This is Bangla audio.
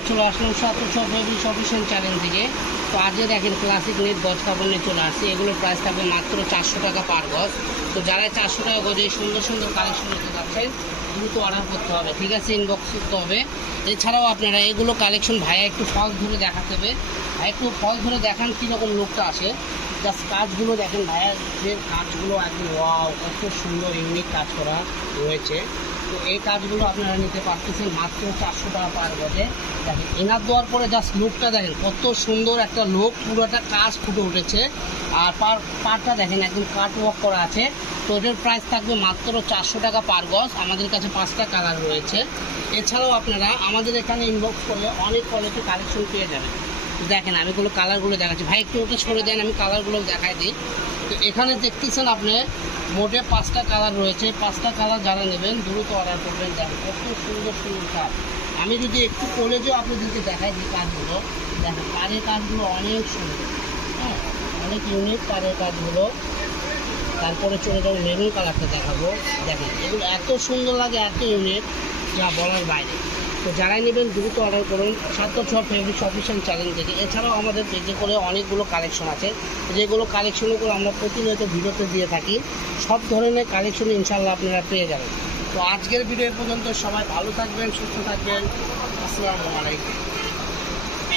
আবার চলে আসলাম 700 ফেব্রিক অফিসিয়াল চ্যানেল থেকে। তো আজকে দেখেন ক্লাসিক নেট গজ কাপড় নিয়ে চলে আসছে। এগুলোর প্রাইস থাকবে মাত্র 400 টাকা পার গজ। তো যারা 400 টাকা গজে সুন্দর সুন্দর কালেকশন নিতে যাচ্ছেন দ্রুত অর্ডার করতে হবে, ঠিক আছে, ইনবক্স করতে হবে। এছাড়াও আপনারা এগুলো কালেকশন ভাইয়া একটু ফলস ধরে দেখাতে হবে। ভাই একটু ফলস ধরে দেখান কীরকম লোকটা আসে। জাস্ট কাজগুলো দেখেন ভাইয়ার যে কাজগুলো একদম ওয়াও, কত সুন্দর ইউনিক কাজ করা রয়েছে। তো এই কাজগুলো আপনারা নিতে পারতেছেন মাত্র 400 টাকা পার গজে। দেখেন এনার দেওয়ার পরে জাস্ট লুকটা দেখেন কত সুন্দর একটা লুক, পুরোটা কাজ ফুটে উঠেছে। আর পারটা দেখেন একদম কাট ওয়ার্ক করা আছে। তো এটার প্রাইস থাকবে মাত্র 400 টাকা পার গজ। আমাদের কাছে 5টা কালার রয়েছে। এছাড়াও আপনারা আমাদের এখানে ইনবক্স করলে অনেক কোয়ালিটি কালেকশন পেয়ে যাবেন। দেখেন আমি এগুলো কালারগুলো দেখাচ্ছি, ভাই একটু ওটা সরে দেন, আমি কালারগুলো দেখাই দিই। তো এখানে দেখতেছেন আপনি মোটে 5টা কালার রয়েছে। 5টা কালার যারা নেবেন দ্রুত অর্ডার করবেন। দেখেন কত সুন্দর সুন্দর কাজ। আমি যদি একটু কলেজেও আপনাদেরকে দেখাই দিই কাজগুলো, দেখেন পাড়ের কাজগুলো অনেক সুন্দর, হ্যাঁ, অনেক ইউনিক পাড়ের কাজগুলো। তারপরে চলে যাবো মেরুন কালারটা দেখাবো। দেখেন এগুলো এত সুন্দর লাগে, এত ইউনিক, যা বলার বাইরে। তো যারাই নেবেন দ্রুত অর্ডার করুন 700 ফেব্রিক অফিসিয়াল চ্যানেল থেকে। এছাড়াও আমাদের পেজে করে অনেকগুলো কালেকশন আছে, যেগুলো কালেকশনগুলো আমরা প্রতিনিয়ত ভিডিওতে দিয়ে থাকি। সব ধরনের কালেকশন ইনশাল্লাহ আপনারা পেয়ে যাবেন। তো আজকের ভিডিও পর্যন্ত, সবাই ভালো থাকবেন, সুস্থ থাকবেন। আসসালামু আলাইকুম।